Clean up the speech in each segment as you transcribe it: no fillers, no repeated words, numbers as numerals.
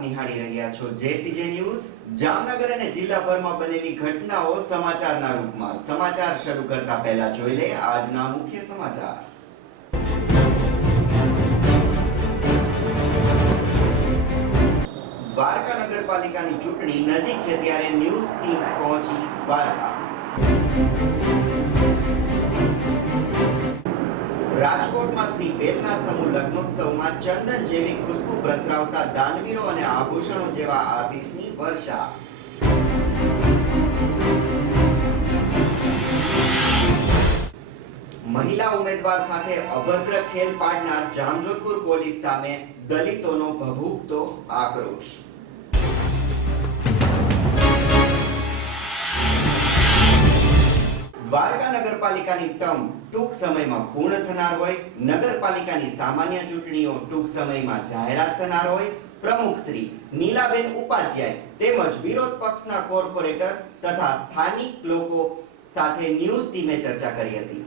નિહાળી રહ્યા છો જેસીજે ન્યૂઝ। જામનગર અને જિલ્લાભરમાં બનેલી ઘટનાઓ સમાચારના રૂપમાં। સમાચાર શરૂ કરતા પહેલા જોઈ લે આજના મુખ્ય સમાચાર। દ્વારકા નગરપાલિકાની ચૂંટણી નજીક છે ત્યારે ન્યૂઝ ટીમ પહોંચી દ્વારકા। રાજકોટમાં શ્રી વેલના સમૂહ લગ્નોત્સવમાં ચંદન જેવી ખુશ્બુ પ્રસરાવતા દાનવીરો અને આભૂષણો જેવા આશીષની વર્ષા। મહિલા ઉમેદવાર સાથે અભદ્ર ખેલ પાડનાર જામજોધપુર પોલીસ સામે દલિતોનો ભભૂકતો આક્રોશ। દ્વારકા નગરપાલિકાની ટર્મ ટૂંક સમયમાં પૂર્ણ થનાર હોય, નગરપાલિકાની સામાન્ય ચૂંટણીઓ ટૂંક સમયમાં જાહેરાત થનાર હોય, પ્રમુખ શ્રી નીલાબેન ઉપાધ્યાય તેમજ વિરોધ પક્ષના કોર્પોરેટર તથા સ્થાનિક લોકો સાથે ન્યૂઝ ટીમે ચર્ચા કરી હતી।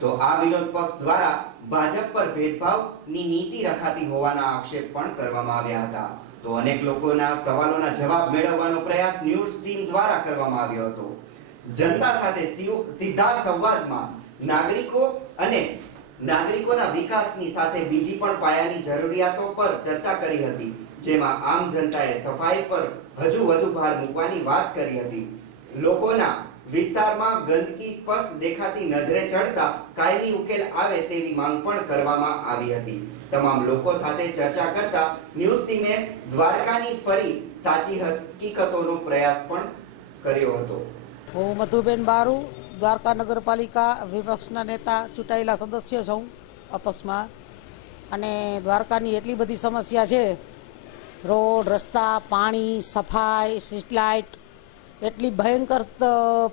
તો આ વિરોધ પક્ષ દ્વારા ભાજપ પર ભેદભાવની નીતિ રખાતી હોવાના આક્ષેપ પણ કરવામાં આવ્યા હતા। તો અનેક લોકોના સવાલોના જવાબ મેળવવાનો પ્રયાસ ન્યૂઝ ટીમ દ્વારા કરવામાં આવ્યો હતો। જનતા સાથે સીધા સંવાદમાં નાગરિકો અને નાગરિકોના વિકાસની સાથે બીજી પણ પાયાની જરૂરિયાતો પર ચર્ચા કરી હતી, જેમાં આમ જનતાએ સફાઈ પર હજુ વધુ ભાર મૂકવાની વાત કરી હતી। લોકોના વિસ્તારમાં ગંદકી સ્પષ્ટ દેખાતી નજરે ચડતા કાયમી ઉકેલ આવે તેવી માંગ પણ કરવામાં આવી હતી। તમામ લોકો સાથે ચર્ચા કરતા ન્યૂઝ ટીમે દ્વારકાની ફરી સાચી હકીકતોનો પ્રયાસ પણ કર્યો હતો। હું મધુબેન બારુ, દ્વારકા નગરપાલિકા વિપક્ષના નેતા ચૂંટાયેલા સદસ્ય છું અપક્ષમાં। અને દ્વારકાની એટલી બધી સમસ્યા છે, રોડ, રસ્તા, પાણી, સફાઈ, સ્ટ્રીટ લાઇટ, એટલી ભયંકર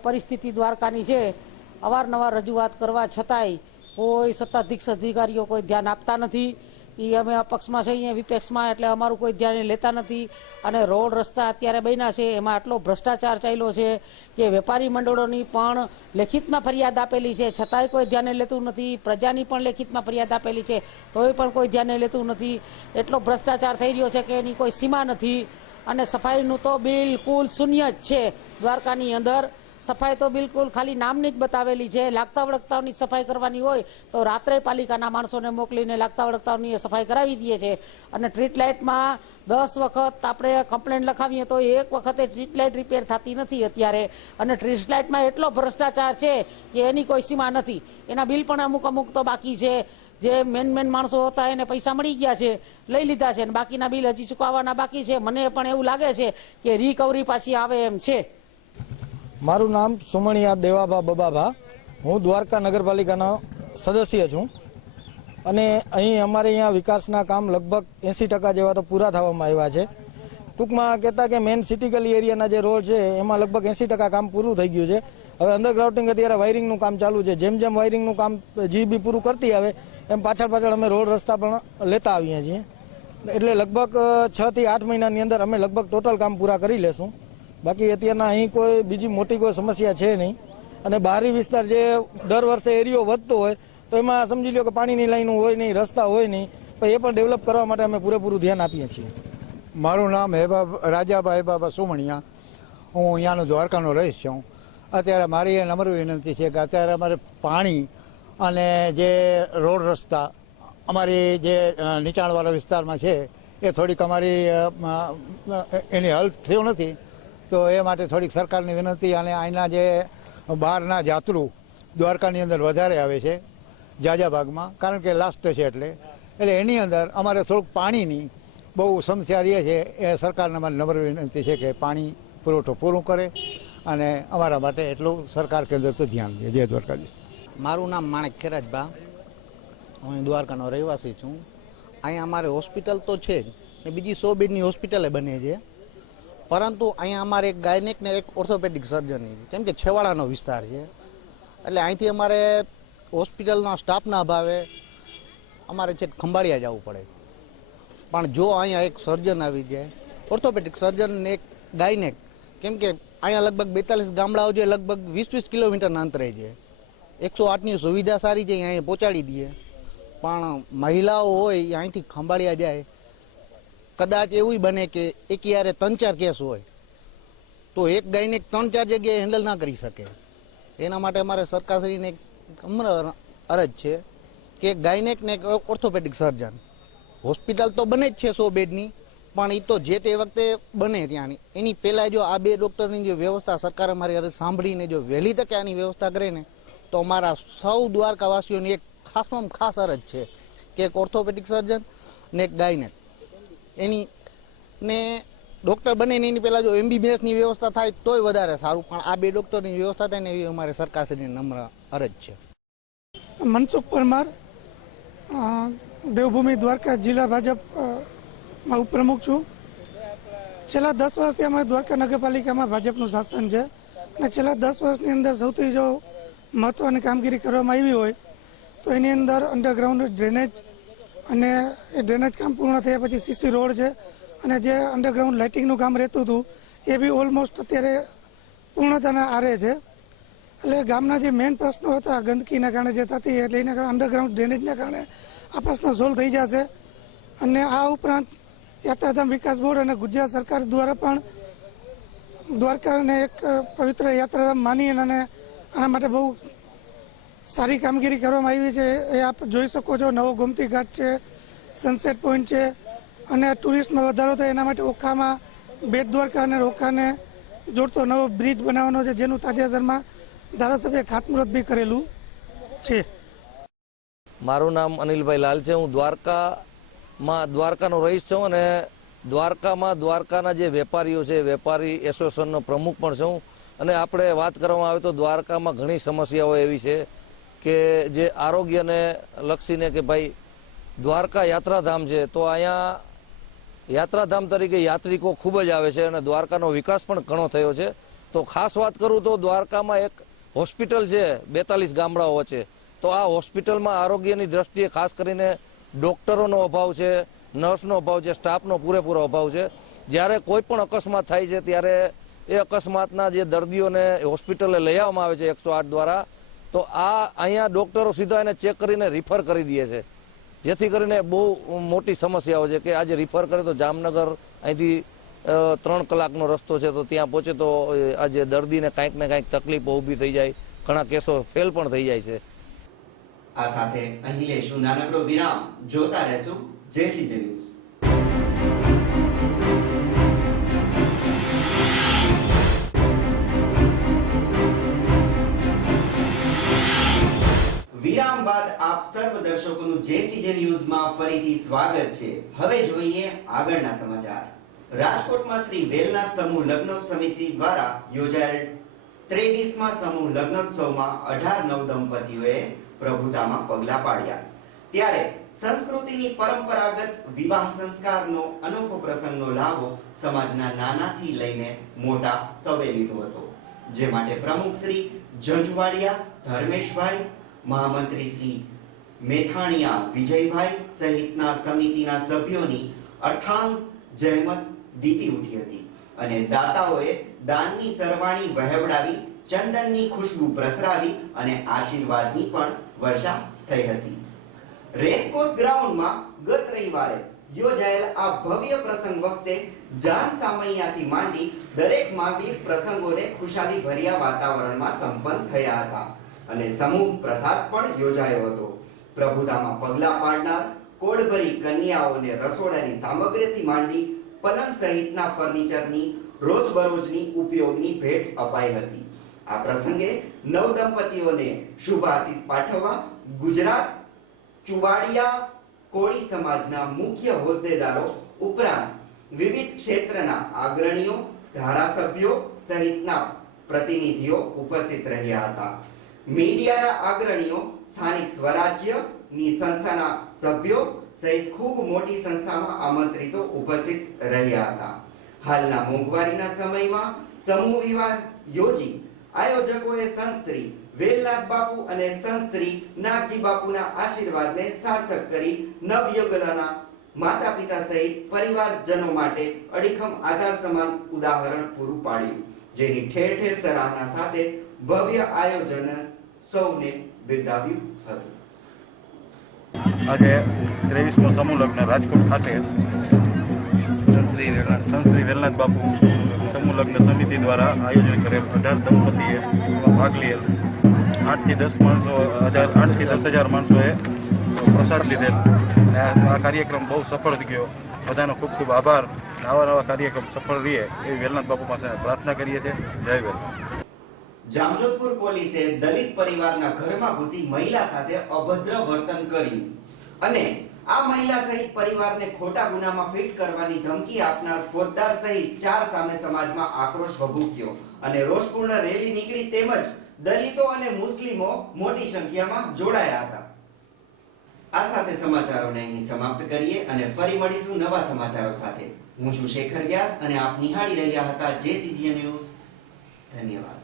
પરિસ્થિતિ દ્વારકાની છે। અવારનવાર રજૂઆત કરવા છતાંય કોઈ સત્તાધીશ અધિકારીઓ કોઈ ધ્યાન આપતા નથી। એ અમે અપક્ષમાં છે, અહીંયા વિપક્ષમાં, એટલે અમારું કોઈ ધ્યાન લેતા નથી। અને રોડ રસ્તા અત્યારે બન્યા છે એમાં આટલો ભ્રષ્ટાચાર ચાલ્યો છે કે વેપારી મંડળોની પણ લેખિતમાં ફરિયાદ આપેલી છે, છતાંય કોઈ ધ્યાને લેતું નથી। પ્રજાની પણ લેખિતમાં ફરિયાદ આપેલી છે, તોય પણ કોઈ ધ્યાને લેતું નથી। એટલો ભ્રષ્ટાચાર થઈ રહ્યો છે કે એની કોઈ સીમા નથી। અને સફાઈનું તો બિલકુલ શૂન્ય જ છે દ્વારકાની અંદર। સફાઈ તો બિલકુલ ખાલી નામની જ બતાવેલી છે। લાગતા વળગતાઓની સફાઈ કરવાની હોય તો રાત્રે પાલિકાના માણસોને મોકલીને લાગતા વળગતાઓની સફાઈ કરાવી દઈએ છે। અને સ્ટ્રીટ લાઇટમાં 10 વખત આપણે કમ્પ્લેન લખાવીએ તો એક વખતે સ્ટ્રીટ લાઇટ રિપેર થતી નથી અત્યારે। અને સ્ટ્રીટ લાઇટમાં એટલો ભ્રષ્ટાચાર છે કે એની કોઈ સીમા નથી। એના બિલ પણ અમુક તો બાકી છે। જે મેન માણસો હતા એને પૈસા મળી ગયા છે, લઈ લીધા છે, અને બાકીના બિલ હજી ચૂકવવાના બાકી છે। મને પણ એવું લાગે છે કે રિકવરી પાછી આવે એમ છે। મારું નામ સુમણિયા દેવાભા બબાભા, હું દ્વારકા નગરપાલિકાનો સદસ્ય છું। અને અહીં અમારે અહીંયા વિકાસના કામ લગભગ 80% જેવા તો પૂરા થવામાં આવ્યા છે। ટૂંકમાં કહેતા કે મેઇન સિટીકલી એરિયાના જે રોડ છે એમાં લગભગ 80% કામ પૂરું થઈ ગયું છે। હવે અંડરગ્રાઉન્ડિંગ અત્યારે વાયરિંગનું કામ ચાલુ છે। જેમ જેમ વાયરિંગનું કામ જીબી પૂરું કરતી આવે એમ પાછળ અમે રોડ રસ્તા પણ લેતા આવીએ છીએ। એટલે લગભગ 6 થી 8 મહિનાની અંદર અમે લગભગ ટોટલ કામ પૂરા કરી લેશું। બાકી અત્યારના અહીં કોઈ બીજી મોટી કોઈ સમસ્યા છે નહીં। અને બહારી વિસ્તાર જે દર વર્ષે એરિયો વધતો હોય તો એમાં સમજી લો કે પાણીની લાઈનો હોય નહીં, રસ્તા હોય નહીં, પણ એ પણ ડેવલપ કરવા માટે અમે પૂરેપૂરું ધ્યાન આપીએ છીએ। મારું નામ રાજાબા હેબાબા સુમણિયા, હું અહીંયાનો દ્વારકાનો રહીશ છું। અત્યારે મારી એ નમ્ર વિનંતી છે કે અત્યારે અમારે પાણી અને જે રોડ રસ્તા અમારી જે નીચાણવાળા વિસ્તારમાં છે એ થોડીક અમારી એની હલ થયો નથી। તો એ માટે થોડીક સરકારની વિનંતી। અને અહીંના જે બહારના યાત્રુ દ્વારકાની અંદર વધારે આવે છે જાજા ભાગમાં, કારણ કે લાસ્ટ છે એટલે એની અંદર અમારે થોડુંક પાણીની બહુ સમસ્યા રહે છે। એ સરકારને અમારી નમ્ર વિનંતી છે કે પાણી પુરવઠો પૂરું કરે અને અમારા માટે એટલું સરકાર કેન્દ્ર તો ધ્યાન દે। જય દ્વારકાધીશ। મારું નામ માણેક ખેરાજભા, હું દ્વારકાનો રહેવાસી છું। અહીંયા અમારે હોસ્પિટલ તો છે જ ને બીજી 100 બેડની હોસ્પિટલે બને છે, પરંતુ અહીંયા અમારે એક ગાયનેક ને એક ઓર્થોપેડિક સર્જનની છે, કેમ કે છેવાડાનો વિસ્તાર છે। એટલે અહીંથી અમારે હોસ્પિટલના સ્ટાફના અભાવે અમારે છે ખંભાળિયા જવું પડે। પણ જો અહીંયા એક સર્જન આવી જાય, ઓર્થોપેડિક સર્જન ને એક ગાયનેક, કેમ કે અહીંયા લગભગ 42 ગામડાઓ છે, લગભગ 20-20 કિલોમીટરના અંતરે છે। 108ની સુવિધા સારી છે, અહીંયા પહોંચાડી દઈએ, પણ મહિલાઓ હોય એ અહીંથી ખંભાળિયા જાય, કદાચ એવું બને કે એક યારે 3-4 કેસ હોય તો એક ગાયને 3-4 જગ્યાએ હેન્ડલ ના કરી શકે. એના માટે અમારે સરકારશ્રીને નમ્ર અરજ છે કે ગાયનેક ને ઓર્થોપેડિક સર્જન હોસ્પિટલ તો બને જ છે 100 બેડની, પણ એ તો જે તે વખતે બને ત્યાંની, એની પહેલા જો આ 2 ડોક્ટરની જે વ્યવસ્થા સરકાર અમારી અરજ સાંભળીને જો વહેલી તકે આની વ્યવસ્થા કરે ને તો અમારા સૌ દ્વારકાવાસીઓની એક ખાસમાં ખાસ અરજ છે કે એક ઓર્થોપેડિક સર્જન ને એક ગાયનેક એની ને ડોક્ટર બને ને એની પહેલા જો MBBS ની વ્યવસ્થા થાય તોય વધારે સારું, પણ આ 2 ડોક્ટરની વ્યવસ્થા થાય ને એવી અમારે સરકારશ્રીની નમ્ર અરજ છે. મનસુખ પરમાર, દેવભૂમિ દ્વારકા જિલ્લા ભાજપમાં ઉપપ્રમુખ છું. છેલ્લા 10 વર્ષથી અમારે દ્વારકા નગરપાલિકામાં ભાજપનું શાસન છે અને છેલ્લા 10 વર્ષની અંદર સૌથી જો મહત્વની કામગીરી કરવામાં આવી હોય તો એની અંદર અંડરગ્રાઉન્ડ ડ્રેનેજ અને એ ડ્રેનેજ કામ પૂર્ણ થયા પછી CC રોડ છે અને જે અંડરગ્રાઉન્ડ લાઇટિંગનું કામ રહેતું હતું એ બી ઓલમોસ્ટ અત્યારે પૂર્ણતાના આરે છે. એટલે ગામના જે મેઇન પ્રશ્નો હતા ગંદકીના કારણે જે થતી એટલે એના કારણે અંડરગ્રાઉન્ડ ડ્રેનેજના કારણે આ પ્રશ્ન સોલ્વ થઈ જશે. અને આ ઉપરાંત યાત્રાધામ વિકાસ બોર્ડ અને ગુજરાત સરકાર દ્વારા પણ દ્વારકાને એક પવિત્ર યાત્રાધામ માની અને આના માટે બહુ સારી કામગીરી કરવામાં આવી છે. એ આપ જોઈ શકો છો, નવો ગોમતી ઘાટ છે, સનસેટ પોઈન્ટ છે અને ટુરિસ્ટમાં વધારો થાય એના માટે ઓખામાં બેટ દ્વારકા અને ઓખાને જોડતો નવો બ્રિજ બનાવવાનો છે, જેનું તાજેતરમાં ધારાસભ્ય ખાતમુહૂર્ત બી કરેલું છે. મારું નામ અનિલભાઈ લાલ છે. હું દ્વારકાનો રહીશ છું અને દ્વારકાના જે વેપારીઓ છે, વેપારી એસોસિએશનનો પ્રમુખ પણ છું. અને આપણે વાત કરવામાં આવે તો દ્વારકામાં ઘણી સમસ્યાઓ એવી છે કે જે આરોગ્યને લક્ષીને કે ભાઈ દ્વારકા યાત્રાધામ છે તો અહીંયા યાત્રાધામ તરીકે યાત્રિકો ખૂબ જ આવે છે અને દ્વારકાનો વિકાસ પણ ઘણો થયો છે. તો ખાસ વાત કરું તો દ્વારકામાં એક હોસ્પિટલ છે 42 ગામડાઓ વચ્ચે, તો આ હોસ્પિટલમાં આરોગ્યની દ્રષ્ટિએ ખાસ કરીને ડોક્ટરોનો અભાવ છે, નર્સનો અભાવ છે, સ્ટાફનો પૂરેપૂરો અભાવ છે. જ્યારે કોઈ પણ અકસ્માત થાય છે ત્યારે એ અકસ્માતના જે દર્દીઓને હોસ્પિટલે લઈ આવવામાં આવે છે 108 દ્વારા, તો અહીંયા ડોક્ટરો સીધા એને ચેક કરીને રિફર કરી દે છે, જેથી કરીને બહુ મોટી સમસ્યાઓ છે કે આજે રિફર કરે તો જામનગર અહીંથી 3 કલાકનો રસ્તો છે, તો ત્યાં પહોંચે તો આજે દર્દીને કાંઈક ને કાંઈક તકલીફો ઊભી થઈ જાય, ઘણા કેસો ફેલ પણ થઈ જાય છે. આ સાથે અહીં લેશું નાનકડો વિરામ. જોતા રહેશું JCJ ન્યૂઝ. વિરામ બાદ આપ સર્વ દર્શકોનું JCJ ન્યૂઝમાં ફરીથી સ્વાગત છે. હવે જોઈએ આગળના સમાચાર. રાજકોટમાં શ્રી વેલનાથ સમૂહ લગ્નોત્સવ સમિતિ દ્વારા યોજાયેલ 23મા સમૂહ લગ્નોત્સવમાં 18 નવદંપતીઓએ પ્રભુતામાં પગલા પાડ્યા. ત્યારે સંસ્કૃતિની પરંપરાગત વિવાહ સંસ્કારનો અનોખો પ્રસંગનો લાભો સમાજના નાનાથી લઈને મોટા સૌએ લીધો હતો, જે માટે પ્રમુખ શ્રી જંજવાડિયા ધર્મેશભાઈ, મહામંત્રી શ્રી મેથાણીયા વિજયભાઈ સહિતના સમિતિના સભ્યોની અર્થાંગ જહેમત દીપી ઉઠી હતી અને દાતાઓએ દાનની સરવાણી વહેવડાવી ચંદનની ખુશ્બુ પ્રસરાવી અને આશીર્વાદની પણ વર્ષા થઈ હતી. રેસકોર્સ ગ્રાઉન્ડમાં ગત રવિવારે યોજાયેલ આ ભવ્ય પ્રસંગ વખતે જાન સામૈયાથી માંડી દરેક માંગલિક પ્રસંગોને ખુશાલી ભર્યા વાતાવરણમાં સંપન્ન થયા હતા અને સમૂહ પ્રસાદ પણ યોજાયો હતો. પ્રભુતામાં પગલા પાડનાર કોડભરી કન્યાઓને રસોડાની સામગ્રીથી માંડી પલંગ સહિતના ફર્નિચરની રોજબરોજની ઉપયોગની ભેટ અપાઈ હતી. આ પ્રસંગે નવદંપતીઓને શુભ આશીષ પાઠવવા ગુજરાત ચુવાડિયા કોળી સમાજના મુખ્ય હોદ્દેદારો ઉપરાંત વિવિધ ક્ષેત્રના અગ્રણીઓ, ધારાસભ્યો સહિતના પ્રતિનિધિઓ ઉપસ્થિત રહ્યા હતા. મીડિયાના અગ્રણીઓ, સ્થાનિક સ્વરાજ્યની સંસ્થાના સભ્યો સહિત ખૂબ મોટી સંખ્યામાં આમંત્રિતો ઉપસ્થિત રહ્યા હતા. હાલના મોંઘવારીના સમયમાં સમૂહ વિવાહ યોજી આયોજકોએ સંત શ્રી વેલનાથ બાપુ અને સંત શ્રી નાગજી બાપુના આશીર્વાદને સાર્થક કરી નવયુગલના માતા પિતા સહિત પરિવારજનો માટે અડીખમ આધાર સમાન ઉદાહરણ પૂરું પાડ્યું, જેની ઠેર ઠેર સરાહના સાથે ભવ્ય આયોજન સૌને બિરદાવ્યું હતું. આજે 23મો સમૂહ લગ્ન રાજકોટ ખાતે સંશ્રી વેલનાથ બાપુ સમૂહ લગ્ન સમિતિ દ્વારા આયોજન કરેલ 18 દંપતીએ ભાગ લીધેલ. 8 થી 10,000 માણસોએ પ્રસાદ લીધેલ. આ કાર્યક્રમ બહુ સફળ ગયો. બધાનો ખૂબ ખૂબ આભાર. નવા કાર્યક્રમ સફળ રહે એવી વેલનાથ બાપુ પાસે પ્રાર્થના કરીએ છીએ. જય વેલ. જામજોધપુર પોલીસે દલિત પરિવારના ઘરમાં ઘૂસી મહિલા સાથે અભદ્ર વર્તન કર્યું અને આ મહિલા સહિત પરિવારને ખોટા ગુનામાં ફિટ કરવાની ધમકી આપનાર ફોજદાર સહિત 4 સામે સમાજમાં આક્રોશ ભભૂક્યો અને રોષપૂર્ણ રેલી નીકળી તેમજ દલિતો અને મુસ્લિમો મોટી સંખ્યામાં જોડાયા હતા. આ સાથે સમાચારોને અહીં સમાપ્ત કરીએ અને ફરી મળીશું નવા સમાચારો સાથે. હું છું શેખર વ્યાસ અને આપ નિહાળી રહ્યા હતા JCGN ન્યૂઝ. ધન્યવાદ.